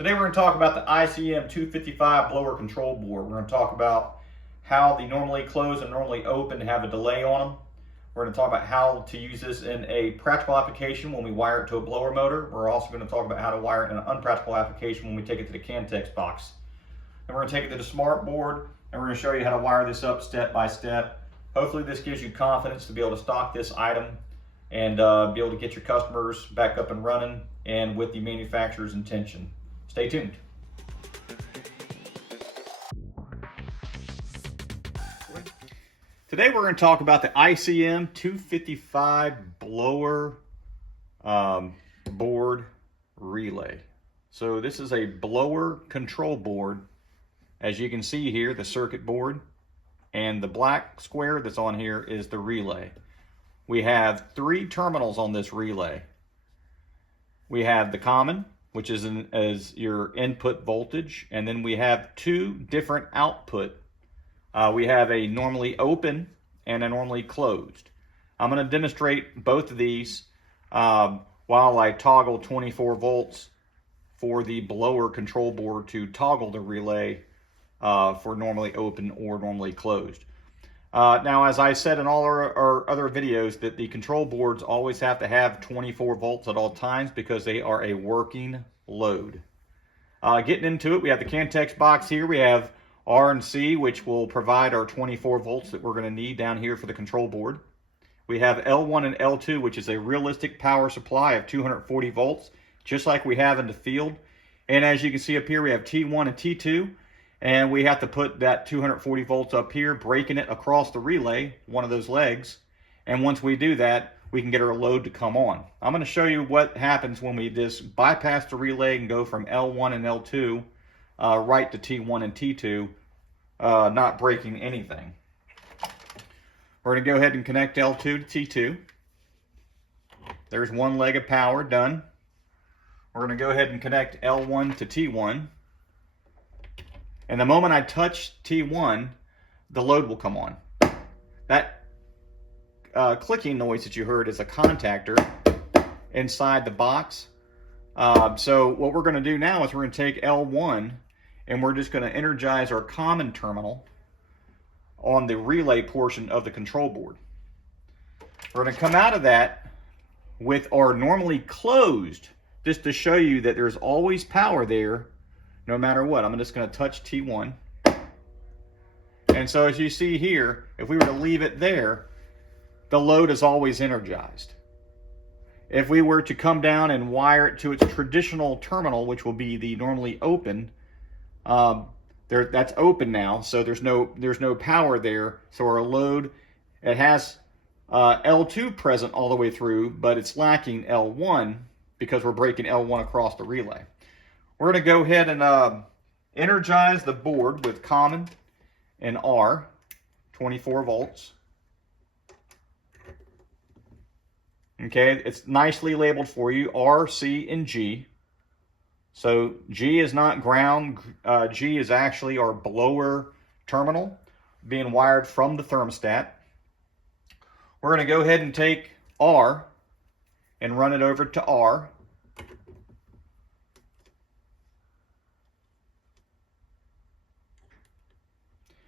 Today we're going to talk about the ICM 255 blower control board. We're going to talk about how the normally closed and normally open have a delay on them. We're going to talk about how to use this in a practical application when we wire it to a blower motor. We're also going to talk about how to wire it in an unpractical application when we take it to the CANTEX box. And we're going to take it to the smart board and we're going to show you how to wire this up step by step. Hopefully this gives you confidence to be able to stock this item and be able to get your customers back up and running and with the manufacturer's intention. Stay tuned. Today we're going to talk about the ICM 255 blower board relay. So this is a blower control board. As you can see here, the circuit board, and the black square that's on here is the relay. We have 3 terminals on this relay. We have the common, which is your input voltage, and then we have 2 different output. We have a normally open and a normally closed. I'm going to demonstrate both of these while I toggle 24 volts for the blower control board to toggle the relay for normally open or normally closed. Now, as I said in all our other videos, that the control boards always have to have 24 volts at all times because they are a working load. Getting into it, we have the CANTEX box here. We have R and C, which will provide our 24 volts that we're going to need down here for the control board. We have L1 and L2, which is a realistic power supply of 240 volts, just like we have in the field. And as you can see up here, we have T1 and T2. And we have to put that 240 volts up here, breaking it across the relay, one of those legs. And once we do that, we can get our load to come on. I'm going to show you what happens when we just bypass the relay and go from L1 and L2 right to T1 and T2, not breaking anything. We're going to go ahead and connect L2 to T2. There's one leg of power done. We're going to go ahead and connect L1 to T1. And the moment I touch T1, the load will come on. That clicking noise that you heard is a contactor inside the box. So what we're going to do now is we're going to take L1 and we're just going to energize our common terminal on the relay portion of the control board. We're going to come out of that with our normally closed, just to show you that there's always power there no matter what. I'm just going to touch T1. And so as you see here, if we were to leave it there, the load is always energized. If we were to come down and wire it to its traditional terminal, which will be the normally open, that's open now, so there's no power there. So our load, it has L2 present all the way through, but it's lacking L1 because we're breaking L1 across the relay. We're going to go ahead and energize the board with common and R, 24 volts. Okay, it's nicely labeled for you, R, C, and G. So G is not ground. G is actually our blower terminal being wired from the thermostat. We're going to go ahead and take R and run it over to R.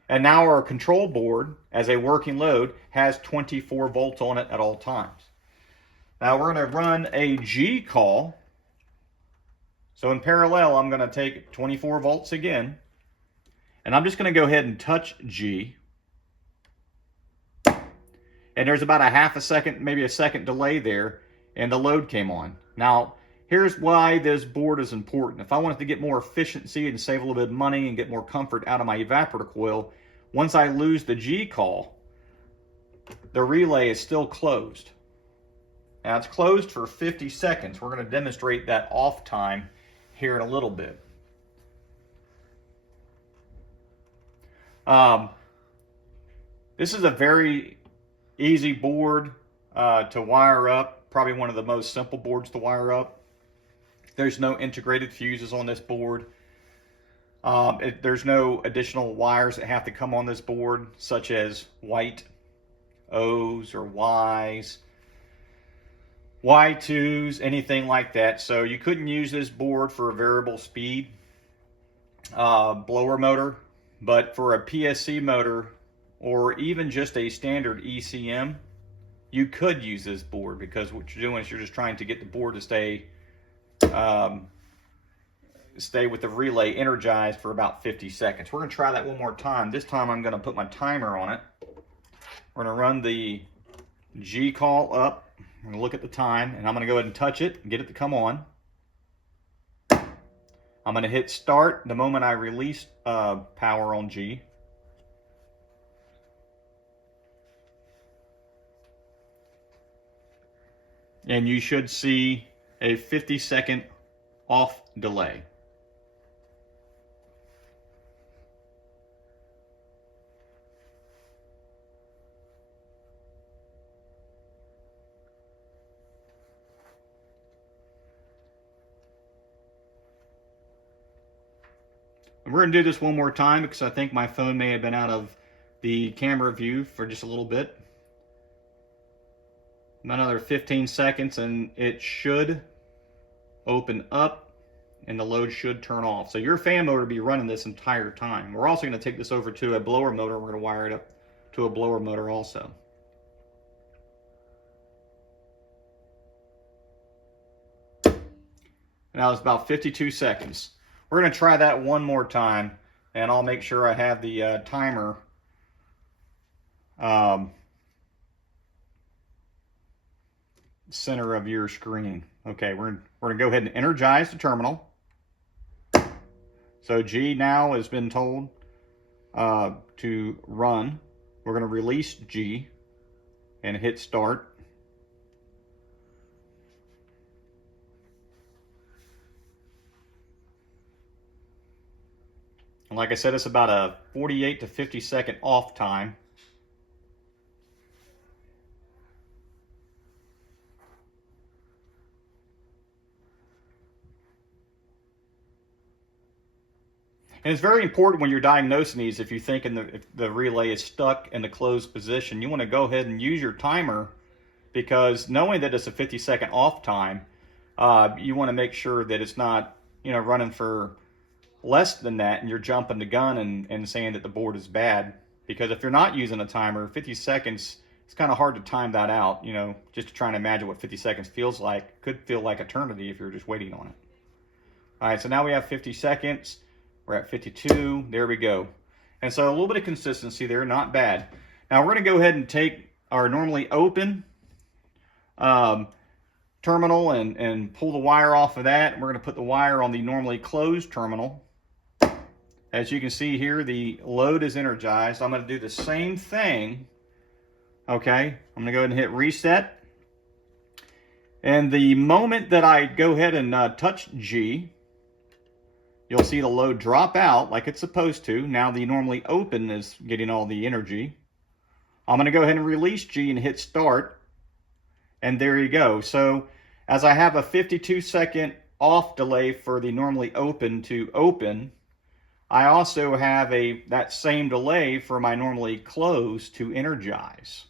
And now our control board, as a working load, has 24 volts on it at all times. Now we're going to run a G call. So in parallel, I'm going to take 24 volts again. And I'm just going to go ahead and touch G. And there's about a half a second, maybe a second delay there, and the load came on. Now, here's why this board is important. If I wanted to get more efficiency and save a little bit of money and get more comfort out of my evaporator coil, once I lose the G call, the relay is still closed. Now it's closed for 50 seconds. We're going to demonstrate that off time here in a little bit. This is a very easy board to wire up. Probably one of the most simple boards to wire up. There's no integrated fuses on this board. There's no additional wires that have to come on this board, such as white O's or Y's. Y2s, anything like that. So you couldn't use this board for a variable speed blower motor, but for a PSC motor or even just a standard ECM, you could use this board, because what you're doing is you're just trying to get the board to stay with the relay energized for about 50 seconds. We're going to try that one more time. This time I'm going to put my timer on it. We're going to run the G call up. I'm going to look at the time, and I'm going to go ahead and touch it and get it to come on. I'm going to hit start the moment I release power on G. And you should see a 50-second off delay. We're going to do this one more time because I think my phone may have been out of the camera view for just a little bit. Another 15 seconds and it should open up and the load should turn off. So your fan motor will be running this entire time. We're also going to take this over to a blower motor. We're going to wire it up to a blower motor also. Now it's about 52 seconds. We're going to try that one more time, and I'll make sure I have the timer center of your screen. Okay, we're going to go ahead and energize the terminal. So G now has been told to run. We're going to release G and hit start. And like I said, it's about a 48 to 50 second off time. And it's very important when you're diagnosing these, if you think if the relay is stuck in the closed position, you want to go ahead and use your timer, because knowing that it's a 50-second off time, you want to make sure that it's not, running for less than that and you're jumping the gun and saying that the board is bad. Because if you're not using a timer, 50 seconds, it's kind of hard to time that out. Just to try and imagine what 50 seconds feels like. Could feel like eternity if you're just waiting on it. All right, so now we have 50 seconds. We're at 52. There we go. And so a little bit of consistency there, not bad. Now we're going to go ahead and take our normally open terminal and pull the wire off of that. We're going to put the wire on the normally closed terminal. As you can see here, the load is energized. I'm going to do the same thing. Okay, I'm going to go ahead and hit reset. And the moment that I go ahead and touch G, you'll see the load drop out like it's supposed to. Now the normally open is getting all the energy. I'm going to go ahead and release G and hit start. And there you go. So as I have a 52-second off delay for the normally open to open, I also have that same delay for my normally closed to energize.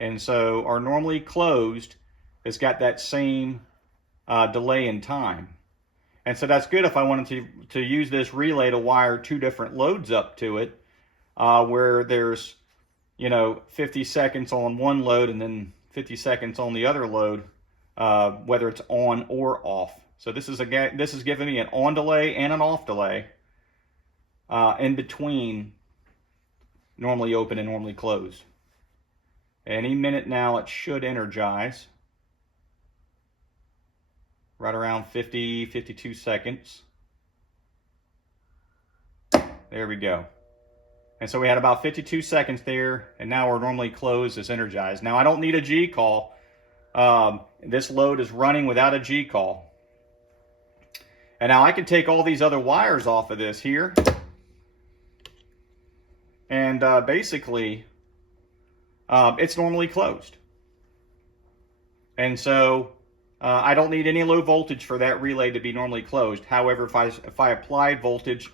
And so our normally closed has got that same delay in time. And so that's good if I wanted to use this relay to wire two different loads up to it, where there's 50 seconds on one load and then 50 seconds on the other load, whether it's on or off. So this is giving me an on delay and an off delay in between normally open and normally closed. Any minute now it should energize. Right around 50, 52 seconds. There we go. And so we had about 52 seconds there, and now our normally closed is energized. Now I don't need a G call. This load is running without a G call. And now I can take all these other wires off of this here. And basically, it's normally closed. And so I don't need any low voltage for that relay to be normally closed. However, if I applied voltage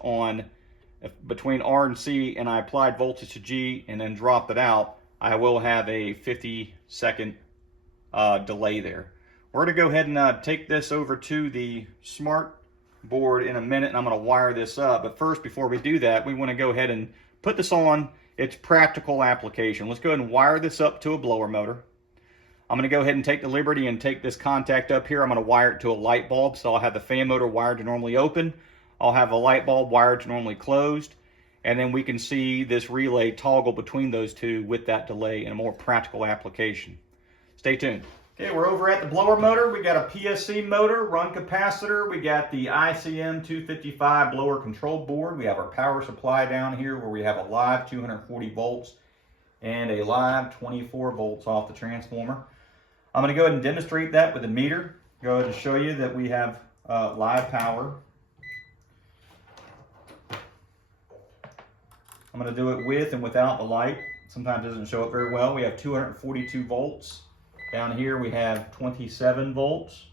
between R and C, and I applied voltage to G and then dropped it out, I will have a 50-second delay there. We're going to go ahead and take this over to the smart board in a minute, and I'm going to wire this up. But first, before we do that, we want to go ahead and put this on its practical application. Let's go ahead and wire this up to a blower motor. I'm going to go ahead and take the liberty and take this contact up here. I'm going to wire it to a light bulb. So I'll have the fan motor wired to normally open. I'll have a light bulb wired to normally closed. And then we can see this relay toggle between those two with that delay in a more practical application. Stay tuned. Okay, we're over at the blower motor. We got a PSC motor, run capacitor. We got the ICM 255 blower control board. We have our power supply down here where we have a live 240 volts and a live 24 volts off the transformer. I'm going to go ahead and demonstrate that with the meter. Go ahead and show you that we have live power. I'm going to do it with and without the light. Sometimes it doesn't show up very well. We have 242 volts. Down here we have 27 volts.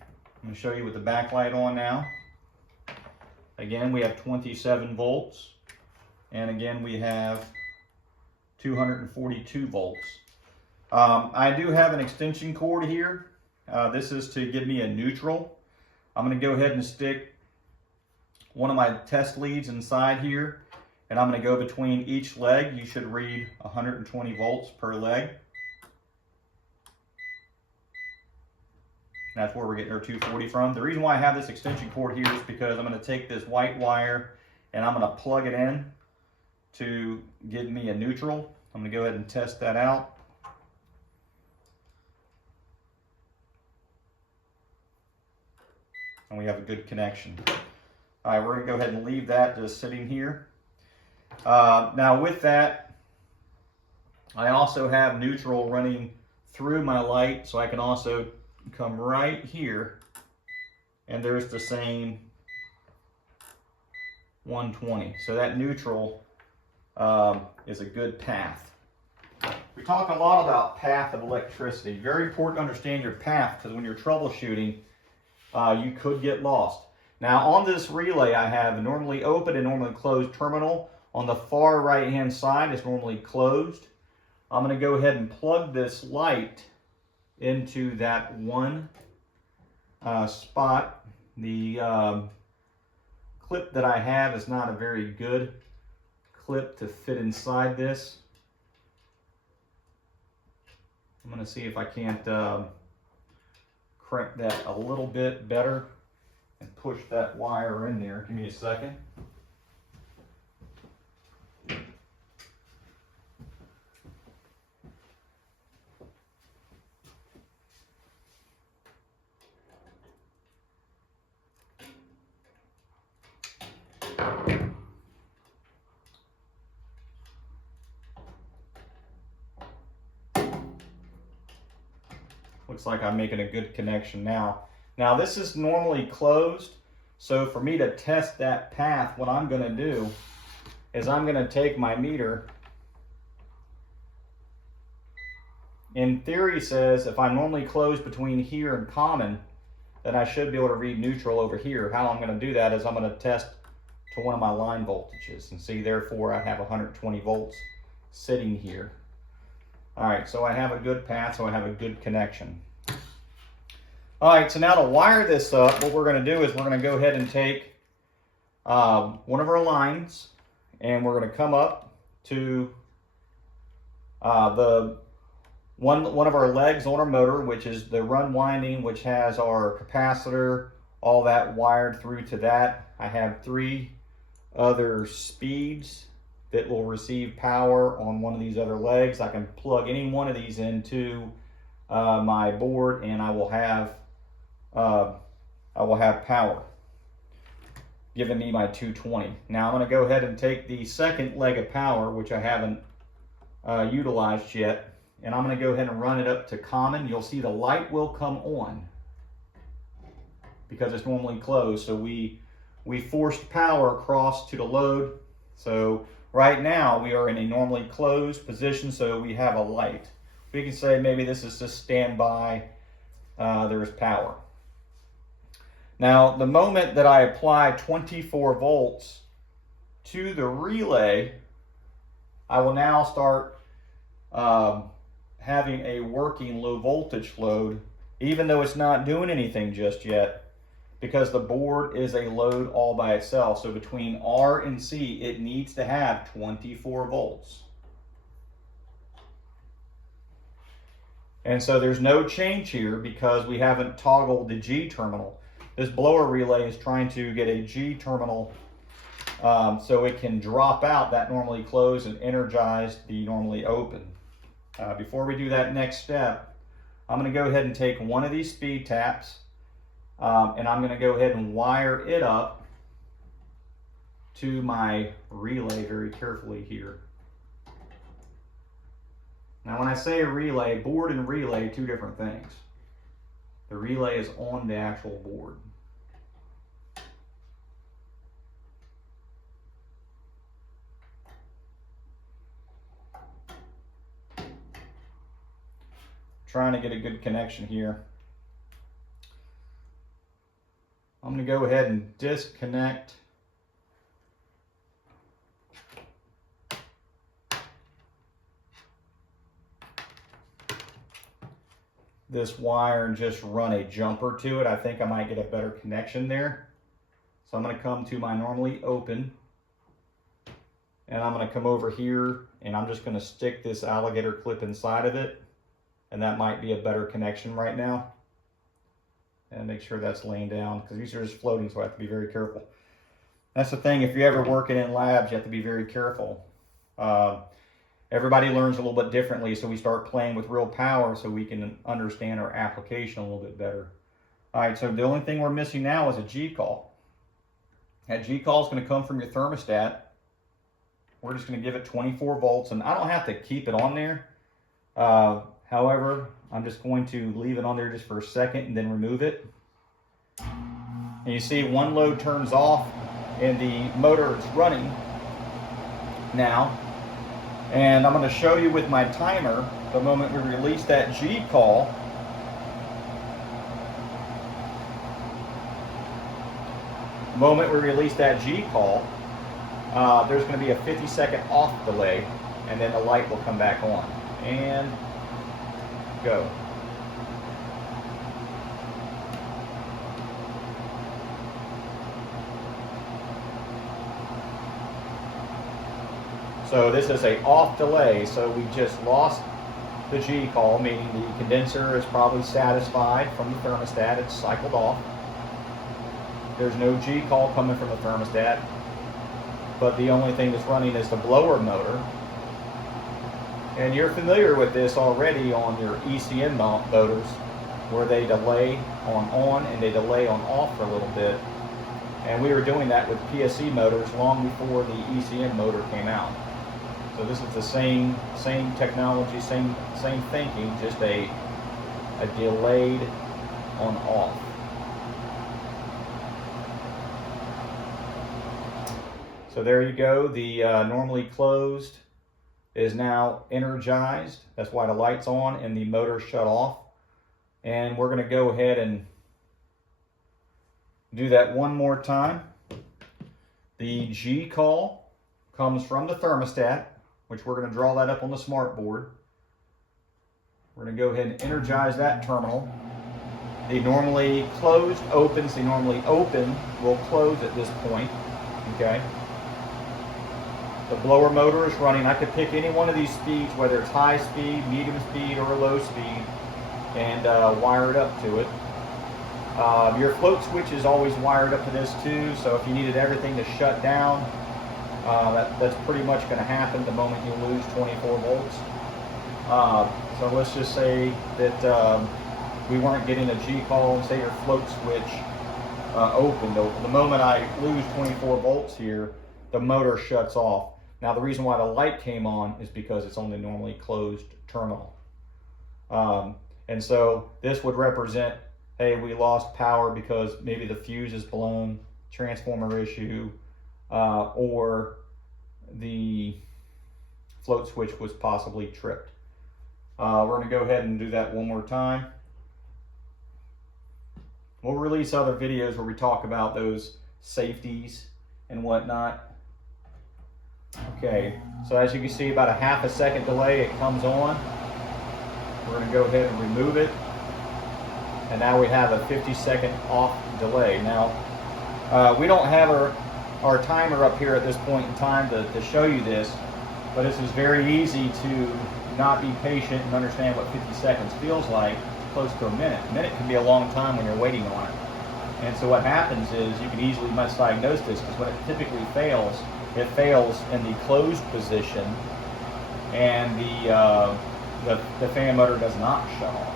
I'm going to show you with the backlight on now. Again, we have 27 volts. And again, we have 242 volts. I do have an extension cord here. This is to give me a neutral. I'm going to go ahead and stick one of my test leads inside here. And I'm going to go between each leg. You should read 120 volts per leg. That's where we're getting our 240 from. The reason why I have this extension cord here is because I'm going to take this white wire and I'm going to plug it in to give me a neutral. I'm going to go ahead and test that out. And we have a good connection. All right, we're going to go ahead and leave that just sitting here. Now with that, I also have neutral running through my light, so I can also come right here and there's the same 120. So that neutral is a good path. We talk a lot about path of electricity. Very important to understand your path, because when you're troubleshooting, you could get lost. Now on this relay, I have a normally open and normally closed terminal. On the far right hand side, it's normally closed. I'm going to go ahead and plug this light into that one spot. The clip that I have is not a very good clip to fit inside this. I'm going to see if I can't crimp that a little bit better and push that wire in there. Give me a second. Looks like I'm making a good connection now. Now this is normally closed, so for me to test that path, what I'm going to do is I'm going to take my meter. In theory says if I'm normally closed between here and common, then I should be able to read neutral over here. How I'm going to do that is I'm going to test to one of my line voltages and see, therefore I have 120 volts sitting here. All right, so I have a good path, so I have a good connection. All right, so now to wire this up, what we're going to do is we're going to go ahead and take one of our lines, and we're going to come up to the one of our legs on our motor, which is the run winding, which has our capacitor, all that wired through to that. I have 3 other speeds that will receive power on one of these other legs. I can plug any one of these into my board, and I will have power, giving me my 220. Now I'm going to go ahead and take the second leg of power, which I haven't utilized yet, and I'm going to go ahead and run it up to common. You'll see the light will come on because it's normally closed. So we forced power across to the load. So right now we are in a normally closed position, so we have a light. We can say maybe this is just standby, there's power. Now the moment that I apply 24 volts to the relay, I will now start having a working low voltage load even though it's not doing anything just yet, because the board is a load all by itself. So between R and C, it needs to have 24 volts. And so there's no change here because we haven't toggled the G terminal. This blower relay is trying to get a G terminal so it can drop out that normally closed and energize the normally open. Before we do that next step, I'm going to go ahead and take one of these speed taps and I'm going to go ahead and wire it up to my relay very carefully here. Now when I say a relay, board and relay, two different things. The relay is on the actual board. Trying to get a good connection here. I'm going to go ahead and disconnect this wire and just run a jumper to it. I think I might get a better connection there. So I'm going to come to my normally open and I'm going to come over here and I'm just going to stick this alligator clip inside of it, and that might be a better connection right now. And make sure that's laying down because these are just floating, so I have to be very careful. That's the thing, if you're ever working in labs, you have to be very careful. Everybody learns a little bit differently, so we start playing with real power so we can understand our application a little bit better. All right, so the only thing we're missing now is a G call. That G call is going to come from your thermostat. We're just going to give it 24 volts, and I don't have to keep it on there. However, I'm just going to leave it on there just for a second and then remove it. And you see one load turns off and the motor is running now. And I'm going to show you with my timer the moment we release that G call. The moment we release that G call, there's going to be a 50-second off delay, and then the light will come back on. And go. So this is a off delay, so we just lost the G call, meaning the condenser is probably satisfied from the thermostat, it's cycled off. There's no G call coming from the thermostat, but the only thing that's running is the blower motor. And you're familiar with this already on your ECM motors, where they delay on and they delay on off for a little bit. And we were doing that with PSC motors long before the ECM motor came out. So this is the same technology, same thinking, just a delayed on off. So there you go. The normally closed is now energized. That's why the light's on and the motor shut off. And we're going to go ahead and do that one more time. The G call comes from the thermostat, which we're going to draw that up on the smart board. We're going to go ahead and energize that terminal. The normally closed opens. The normally open will close at this point. Okay. The blower motor is running. I could pick any one of these speeds, whether it's high speed, medium speed, or low speed, and wire it up to it. Your float switch is always wired up to this too, so if you needed everything to shut down, that's pretty much going to happen the moment you lose 24 volts. So let's just say that we weren't getting a G call and say your float switch opened. The moment I lose 24 volts here, the motor shuts off. Now the reason why the light came on is because it's on the normally closed terminal. And so this would represent, hey, we lost power because maybe the fuse is blown, transformer issue, or the float switch was possibly tripped. We're going to go ahead and do that one more time. We'll release other videos where we talk about those safeties and whatnot. Okay, so as you can see, about a half a second delay, it comes on. We're going to go ahead and remove it. and now we have a 50-second off delay. Now, we don't have our timer up here at this point in time to show you this, but this is very easy to not be patient and understand what 50 seconds feels like, close to a minute. A minute can be a long time when you're waiting on it. And so what happens is you can easily misdiagnose this, because when it typically fails, it fails in the closed position, and the fan motor does not shut off.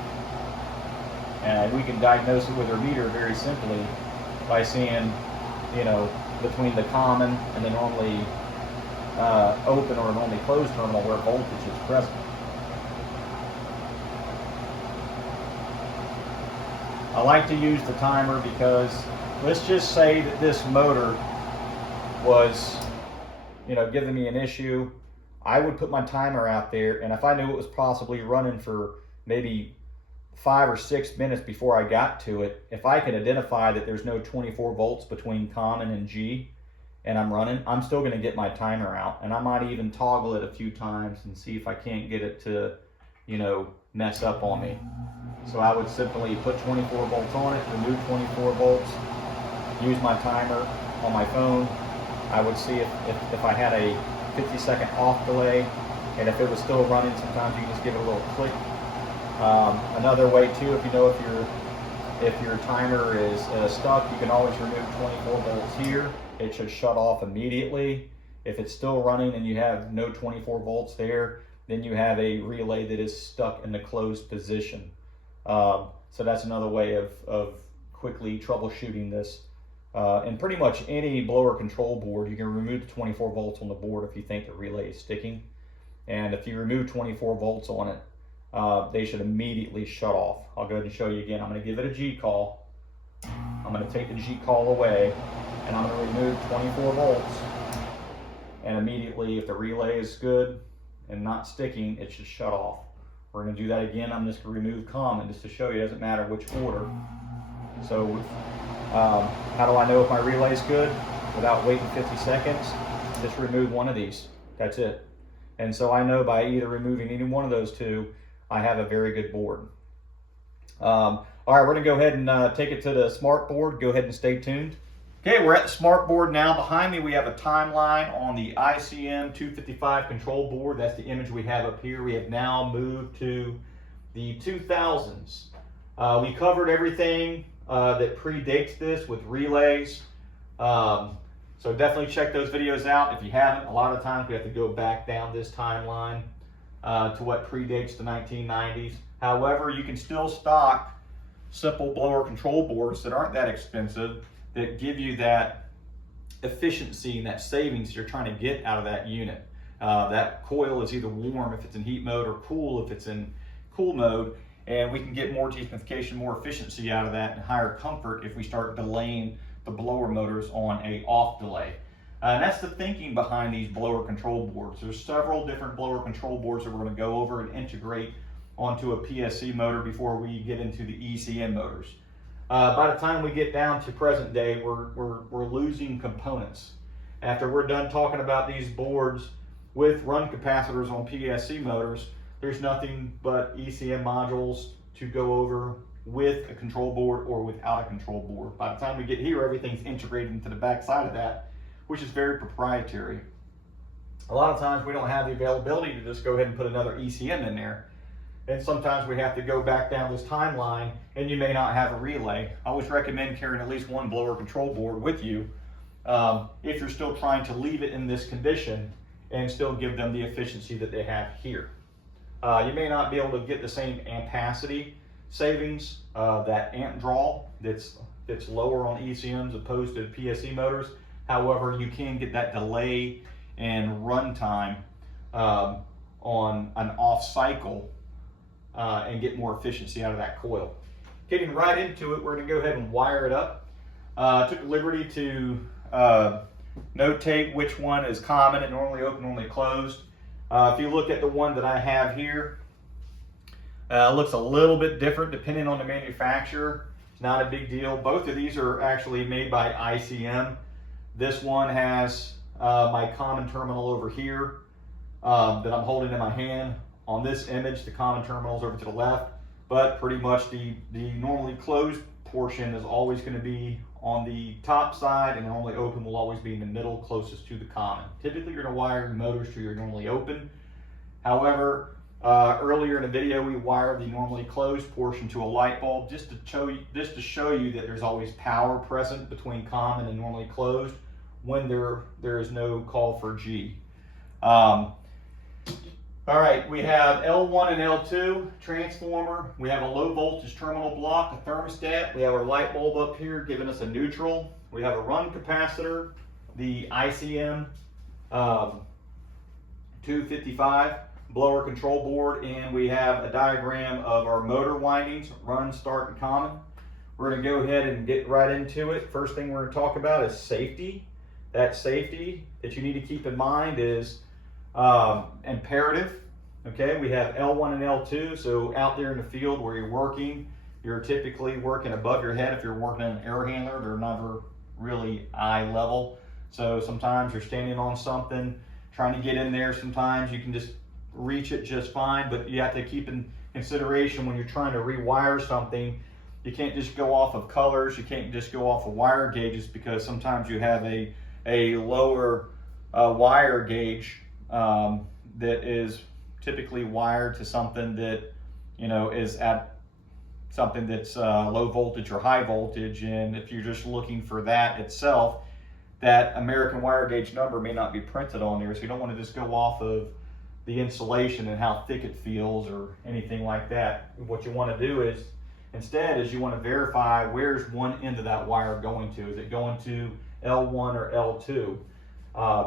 And we can diagnose it with our meter very simply by seeing, you know, between the common and the normally open or normally closed terminal where voltage is present. I like to use the timer because let's just say that this motor was, you know, giving me an issue. I would put my timer out there, and if I knew it was possibly running for maybe 5 or 6 minutes before I got to it, if I can identify that there's no 24 volts between common and G and I'm running, I'm still going to get my timer out, and I might even toggle it a few times and see if I can't get it to, you know, mess up on me. So I would simply put 24 volts on it, remove 24 volts, use my timer on my phone. I would see if I had a 50-second off delay, and if it was still running, sometimes you can just give it a little click. Another way too, if you know if your timer is stuck, you can always remove 24 volts here. It should shut off immediately. If it's still running and you have no 24 volts there, then you have a relay that is stuck in the closed position. So that's another way of quickly troubleshooting this. And pretty much any blower control board, you can remove the 24 volts on the board if you think the relay is sticking. And if you remove 24 volts on it, they should immediately shut off. I'll go ahead and show you again. I'm going to give it a G call. I'm going to take the G call away, and I'm going to remove 24 volts. And immediately, if the relay is good and not sticking, it should shut off. We're going to do that again. I'm just going to remove common just to show you it doesn't matter which order. So how do I know if my relay is good? Without waiting 50 seconds, just remove one of these. That's it. And so I know by either removing any one of those two, I have a very good board. All right, we're going to go ahead and take it to the smart board. Go ahead and stay tuned. Okay, we're at the smart board now. Behind me, we have a timeline on the ICM 255 control board. That's the image we have up here. We have now moved to the 2000s. We covered everything that predates this with relays. So definitely check those videos out. If you haven't, a lot of times we have to go back down this timeline to what predates the 1990s. However, you can still stock simple blower control boards that aren't that expensive, that give you that efficiency and that savings you're trying to get out of that unit. That coil is either warm if it's in heat mode, or cool if it's in cool mode, and we can get more dehumidification, more efficiency out of that, and higher comfort if we start delaying the blower motors on a off delay. And that's the thinking behind these blower control boards. There's several different blower control boards that we're going to go over and integrate onto a PSC motor before we get into the ECM motors. By the time we get down to present day, we're losing components. After we're done talking about these boards with run capacitors on PSC motors, there's nothing but ECM modules to go over with a control board or without a control board. By the time we get here, everything's integrated into the back side of that, which is very proprietary. A lot of times we don't have the availability to just go ahead and put another ECM in there. And sometimes we have to go back down this timeline, and you may not have a relay. I always recommend carrying at least one blower control board with you if you're still trying to leave it in this condition and still give them the efficiency that they have here. You may not be able to get the same ampacity savings, that amp draw that's lower on ECMs opposed to PSC motors. However, you can get that delay and run time on an off cycle and get more efficiency out of that coil. Getting right into it, we're going to go ahead and wire it up. Took the liberty to notate which one is common and normally open, normally closed. If you look at the one that I have here, it looks a little bit different depending on the manufacturer. It's not a big deal. Both of these are actually made by ICM. This one has my common terminal over here that I'm holding in my hand. On this image, the common terminal is over to the left. but pretty much the normally closed portion is always going to be on the top side, and the normally open will always be in the middle, closest to the common. Typically, you're going to wire your motors to your normally open. However, earlier in the video, we wired the normally closed portion to a light bulb just to show you that there's always power present between common and normally closed when there is no call for G. All right, we have L1 and L2 transformer. We have a low voltage terminal block, a thermostat. We have our light bulb up here giving us a neutral. We have a run capacitor, the ICM 255 blower control board, and we have a diagram of our motor windings, run, start, and common. We're going to go ahead and get right into it. First thing we're going to talk about is safety. That safety that you need to keep in mind is imperative. Okay, we have L1 and L2, so out there in the field where you're working, you're typically working above your head. If you're working in an air handler, they're never really eye level. So sometimes you're standing on something, trying to get in there. Sometimes you can just reach it just fine, but you have to keep in consideration when you're trying to rewire something, you can't just go off of colors, you can't just go off of wire gauges, because sometimes you have a lower wire gauge that is typically wired to something that, you know, is at something that's low voltage or high voltage, and if you're just looking for that itself, that American wire gauge number may not be printed on there, so you don't want to just go off of the insulation and how thick it feels or anything like that. What you want to do is, instead, is you want to verify where's one end of that wire going to. Is it going to L1 or L2?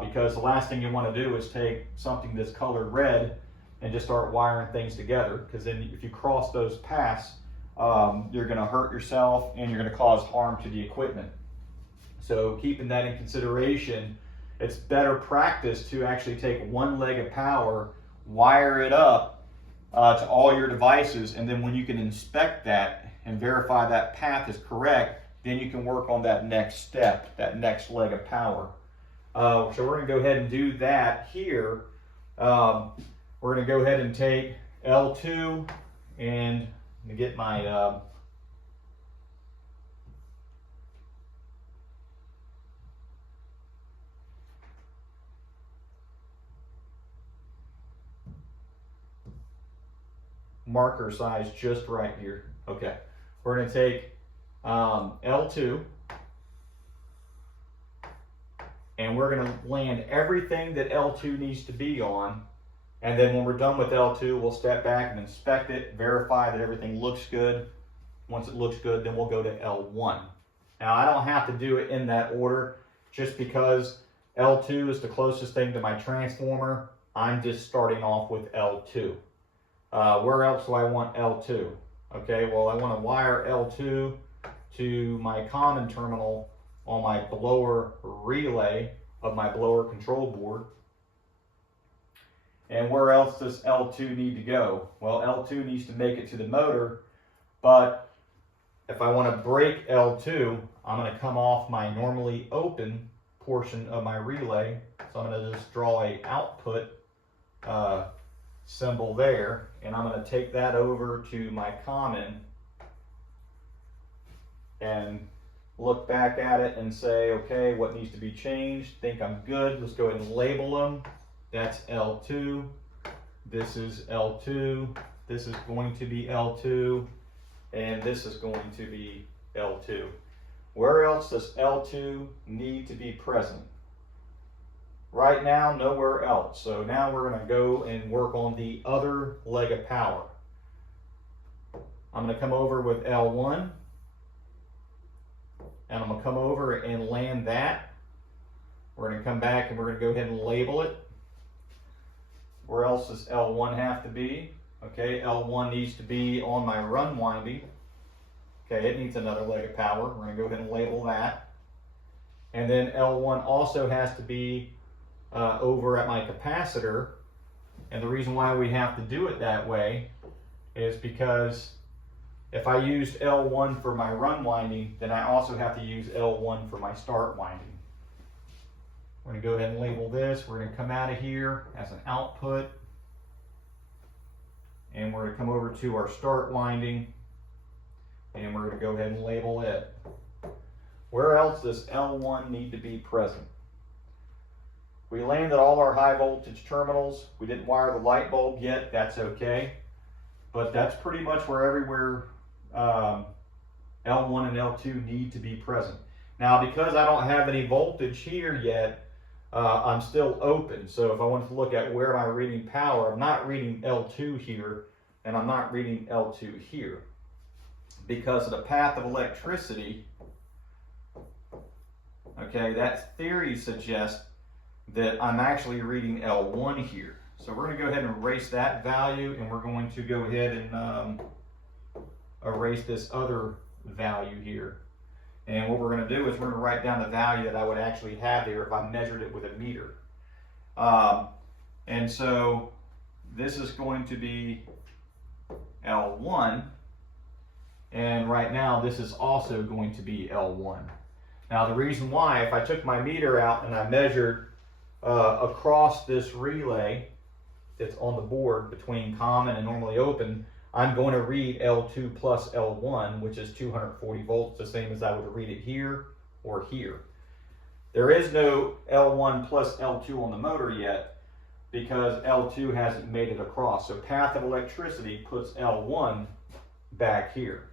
Because the last thing you want to do is take something that's colored red and just start wiring things together, because then if you cross those paths, you're going to hurt yourself and you're going to cause harm to the equipment. So keeping that in consideration, it's better practice to actually take one leg of power, wire it up to all your devices, and then when you can inspect that and verify that path is correct, then you can work on that next step, that next leg of power. So we're going to go ahead and do that here. We're going to go ahead and take L2 and get my marker size just right here. Okay, we're going to take L2 and we're going to land everything that L2 needs to be on, and then when we're done with L2, we'll step back and inspect it, verify that everything looks good. Once it looks good, then we'll go to L1. Now, I don't have to do it in that order just because L2 is the closest thing to my transformer. I'm just starting off with L2. Where else do I want L2? Okay, well, I want to wire L2 to my common terminal on my blower relay of my blower control board. And where else does L2 need to go? Well, L2 needs to make it to the motor, but if I want to break L2, I'm going to come off my normally open portion of my relay. So I'm going to just draw a output symbol there, and I'm going to take that over to my common and look back at it and say, okay, what needs to be changed? Think I'm good. Let's go ahead and label them. That's L2. This is L2. This is going to be L2. And this is going to be L2. Where else does L2 need to be present? Right now, nowhere else. So now we're going to go and work on the other leg of power. I'm going to come over with L1. And I'm going to come over and land that. We're going to come back and we're going to go ahead and label it. Where else does L1 have to be? Okay, L1 needs to be on my run winding. Okay, it needs another leg of power. We're going to go ahead and label that. And then L1 also has to be over at my capacitor. And the reason why we have to do it that way is because if I used L1 for my run winding, then I also have to use L1 for my start winding. We're going to go ahead and label this. We're going to come out of here as an output. and we're going to come over to our start winding, and we're going to go ahead and label it. Where else does L1 need to be present? We landed all our high voltage terminals. We didn't wire the light bulb yet, that's okay. But that's pretty much where everywhere L1 and L2 need to be present. Now, because I don't have any voltage here yet, I'm still open. So if I wanted to look at where am I reading power, I'm not reading L2 here, and I'm not reading L2 here. Because of the path of electricity, okay, that theory suggests that I'm actually reading L1 here. So we're going to go ahead and erase that value, and we're going to go ahead and erase this other value here. And what we're going to do is we're going to write down the value that I would actually have there if I measured it with a meter. And so this is going to be L1, and right now this is also going to be L1. Now the reason why, if I took my meter out and I measured across this relay that's on the board between common and normally open, I'm going to read L2 plus L1, which is 240 volts, the same as I would read it here or here. There is no L1 plus L2 on the motor yet because L2 hasn't made it across. So path of electricity puts L1 back here.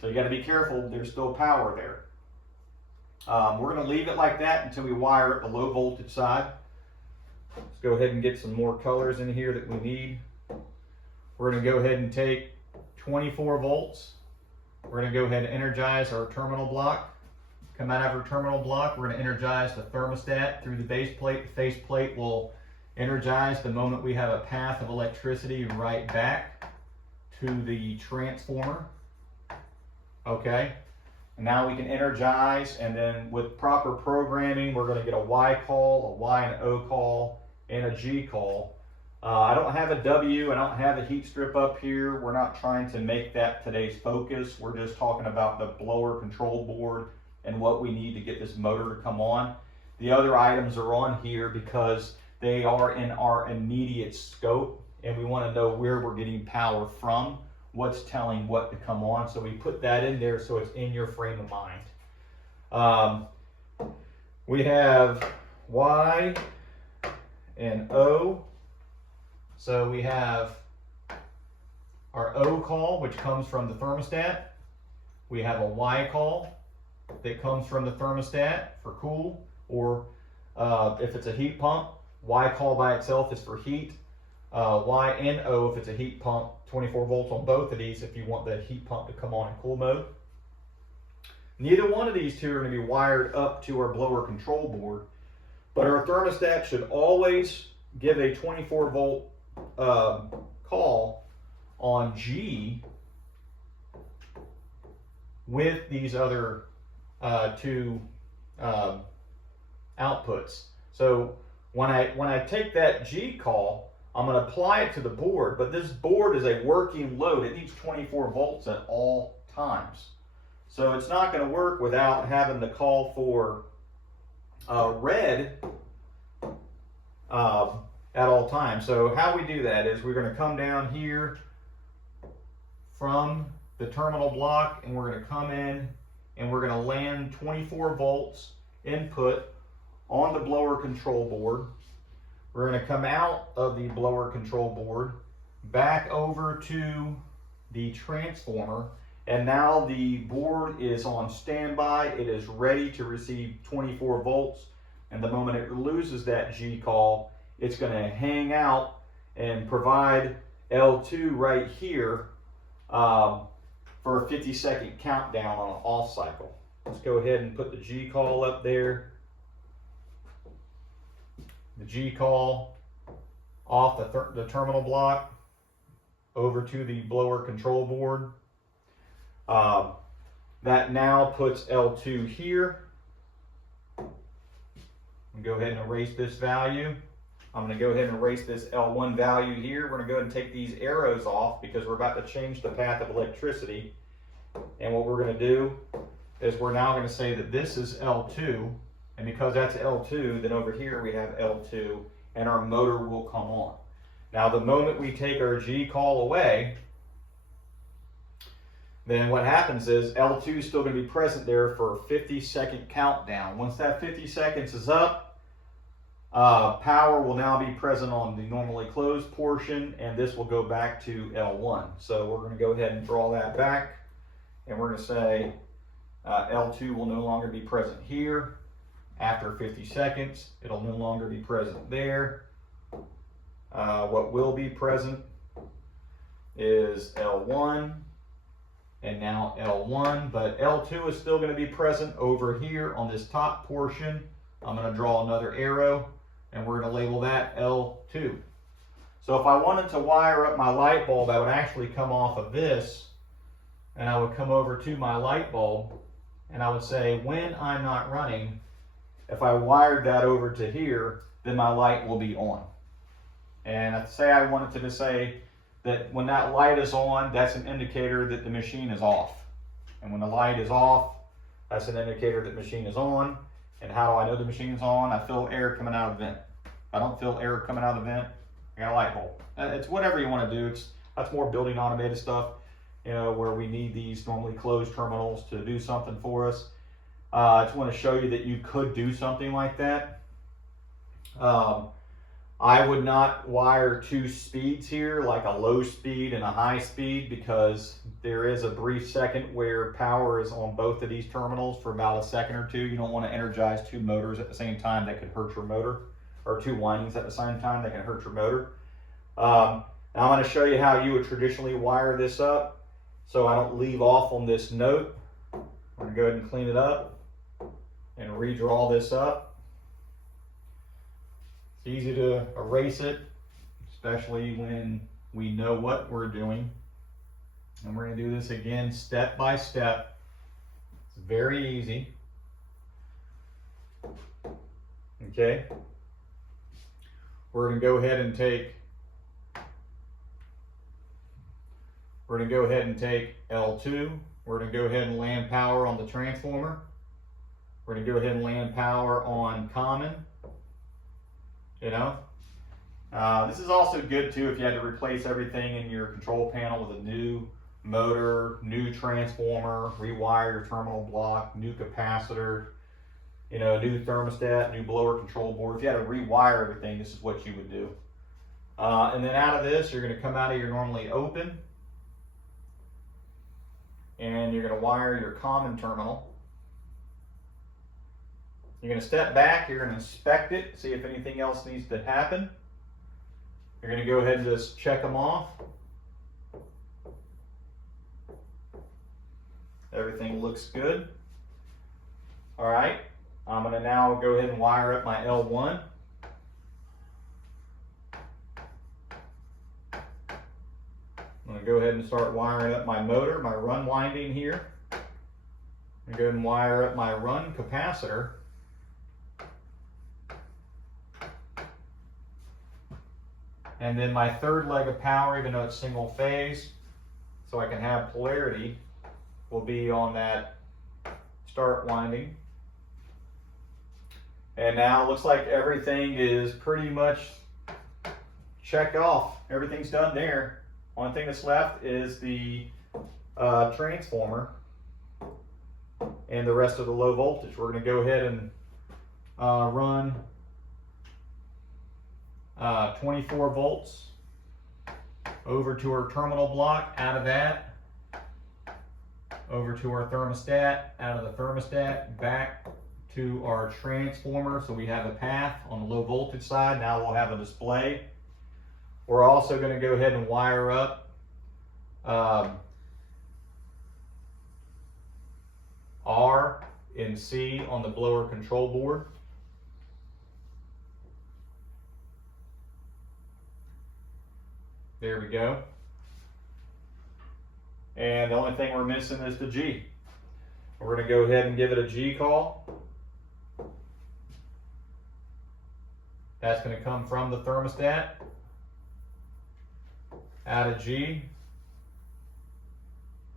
So you got to be careful, there's still power there. We're going to leave it like that until we wire it the low voltage side. Let's go ahead and get some more colors in here that we need. We're going to go ahead and take 24 volts. We're going to go ahead and energize our terminal block. Come out of our terminal block, we're going to energize the thermostat through the base plate. The face plate will energize the moment we have a path of electricity right back to the transformer. Okay. And now we can energize, and then with proper programming, we're going to get a Y call, a Y and O call, and a G call. I don't have a W, I don't have a heat strip up here. We're not trying to make that today's focus. We're just talking about the blower control board and what we need to get this motor to come on. The other items are on here because they are in our immediate scope, and we want to know where we're getting power from. What's telling what to come on, so we put that in there so it's in your frame of mind. We have Y and O. So we have our O call, which comes from the thermostat. We have a Y call that comes from the thermostat for cool, or if it's a heat pump, Y call by itself is for heat. Y and O if it's a heat pump, 24 volts on both of these if you want the heat pump to come on in cool mode. Neither one of these two are going to be wired up to our blower control board, but our thermostat should always give a 24 volt call on G with these other two outputs. So when I take that G call, I'm going to apply it to the board, but this board is a working load. It needs 24 volts at all times. So it's not going to work without having to call for red at all times. So how we do that is we're going to come down here from the terminal block, and we're going to come in and we're going to land 24 volts input on the blower control board. We're going to come out of the blower control board, back over to the transformer, and now the board is on standby. It is ready to receive 24 volts, and the moment it loses that G call, it's going to hang out and provide L2 right here for a 50-second countdown on an off cycle. Let's go ahead and put the G call up there. The G call off the terminal block over to the blower control board. That now puts L2 here. I'm going to go ahead and erase this value. I'm going to go ahead and erase this L1 value here. We're going to go ahead and take these arrows off because we're about to change the path of electricity. And what we're going to do is we're now going to say that this is L2. And because that's L2, then over here we have L2, and our motor will come on. Now the moment we take our G call away, then what happens is L2 is still going to be present there for a 50-second countdown. Once that 50 seconds is up, power will now be present on the normally closed portion, and this will go back to L1. So we're going to go ahead and draw that back, and we're going to say L2 will no longer be present here. After 50 seconds, it'll no longer be present there. What will be present is L1 and now L1, but L2 is still going to be present over here on this top portion. I'm going to draw another arrow and we're going to label that L2. So if I wanted to wire up my light bulb, I would actually come off of this and I would come over to my light bulb and I would say, when I'm not running, if I wired that over to here, then my light will be on. And say I wanted to say that when that light is on, that's an indicator that the machine is off. And when the light is off, that's an indicator that the machine is on. And how do I know the machine is on? I feel air coming out of the vent. If I don't feel air coming out of the vent, I got a light bulb. It's whatever you want to do. That's more building automated stuff, you know, where we need these normally closed terminals to do something for us. I just want to show you that you could do something like that. I would not wire two speeds here, like a low speed and a high speed, because there is a brief second where power is on both of these terminals for about a second or two. You don't want to energize two motors at the same time. That could hurt your motor, or two windings at the same time that can hurt your motor. Now I'm going to show you how you would traditionally wire this up so I don't leave off on this note. I'm going to go ahead and clean it up and redraw this up. Easy to erase it, especially when we know what we're doing. And we're going to do this again step by step. It's very easy. Okay. We're going to go ahead and take L2. We're going to go ahead and land power on the transformer. We're going to go ahead and land power on common. You know, this is also good too if you had to replace everything in your control panel with a new motor, new transformer, rewire your terminal block, new capacitor, you know, new thermostat, new blower control board. If you had to rewire everything, this is what you would do. And then out of this, you're going to come out of your normally open, and you're going to wire your common terminal. You're going to step back, you're going to inspect it, see if anything else needs to happen. You're going to go ahead and just check them off. Everything looks good. All right, I'm going to now go ahead and wire up my L1. I'm going to go ahead and start wiring up my motor, my run winding here. I'm going to go ahead and wire up my run capacitor. And then my third leg of power, even though it's single phase, so I can have polarity, will be on that start winding. And now it looks like everything is pretty much checked off. Everything's done there. Only thing that's left is the transformer and the rest of the low voltage. We're going to go ahead and run 24 volts over to our terminal block, out of that over to our thermostat, out of the thermostat back to our transformer, so we have a path on the low voltage side. Now we'll have a display. We're also going to go ahead and wire up R and C on the blower control board. There we go. And the only thing we're missing is the G. We're going to go ahead and give it a G call. That's going to come from the thermostat. Add a G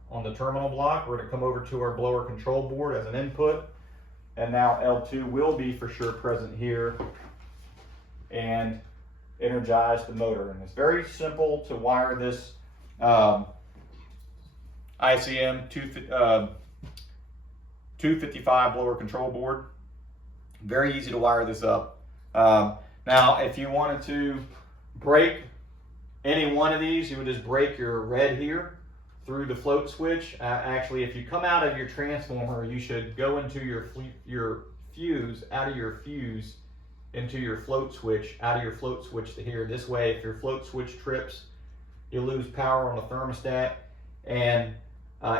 on the terminal block. We're going to come over to our blower control board as an input. And now L2 will be for sure present here. And energize the motor. And it's very simple to wire this ICM 255 blower control board. Very easy to wire this up. Now, if you wanted to break any one of these, you would just break your red here through the float switch. Actually, if you come out of your transformer, you should go into your fuse, out of your fuse, into your float switch, out of your float switch to here. This way, if your float switch trips, you lose power on the thermostat. And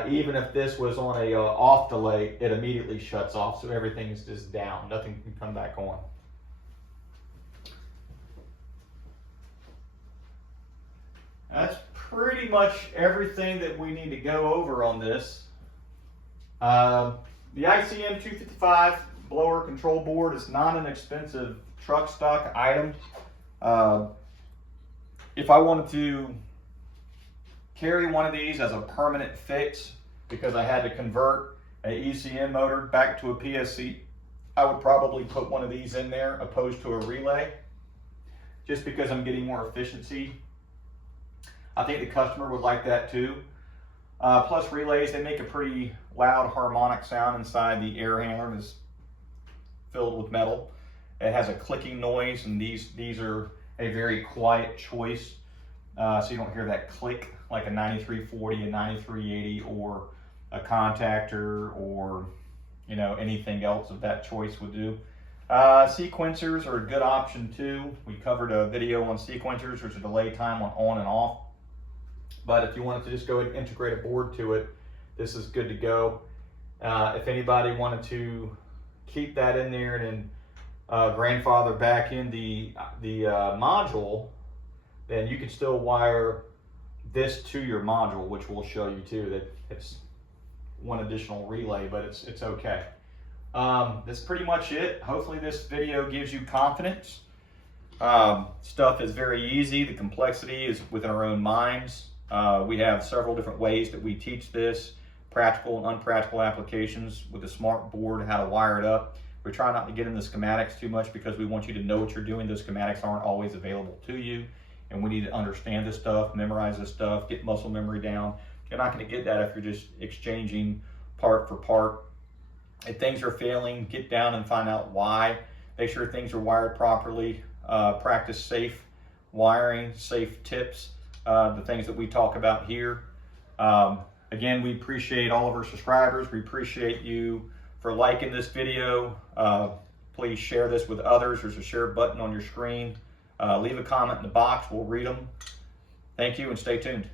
even if this was on a off delay, it immediately shuts off, so everything's just down. Nothing can come back on. That's pretty much everything that we need to go over on this. The ICM 255 blower control board is not an expensive truck stock item. If I wanted to carry one of these as a permanent fix, because I had to convert an ECM motor back to a PSC, I would probably put one of these in there opposed to a relay, just because I'm getting more efficiency. I think the customer would like that too. Plus relays, they make a pretty loud harmonic sound inside. The air handler is filled with metal. It has a clicking noise, and these are a very quiet choice. So you don't hear that click like a 9340, a 9380, or a contactor, or anything else of that choice would do. Sequencers are a good option too. We covered a video on sequencers. There's a delay time on and off. But if you wanted to just go and integrate a board to it, this is good to go. If anybody wanted to keep that in there and then grandfather back in the module, then you can still wire this to your module, which we'll show you too. That it's one additional relay, but it's okay. That's pretty much it. Hopefully this video gives you confidence. Stuff is very easy. The complexity is within our own minds. We have several different ways that we teach this, practical and unpractical applications with a smart board, how to wire it up. We try not to get into schematics too much because we want you to know what you're doing. Those schematics aren't always available to you, and we need to understand this stuff, memorize this stuff, get muscle memory down. You're not going to get that if you're just exchanging part for part. If things are failing, get down and find out why. Make sure things are wired properly. Practice safe wiring, safe tips, the things that we talk about here. Again, we appreciate all of our subscribers. We appreciate you for liking this video. Please share this with others. There's a share button on your screen. Leave a comment in the box. We'll read them. Thank you and stay tuned.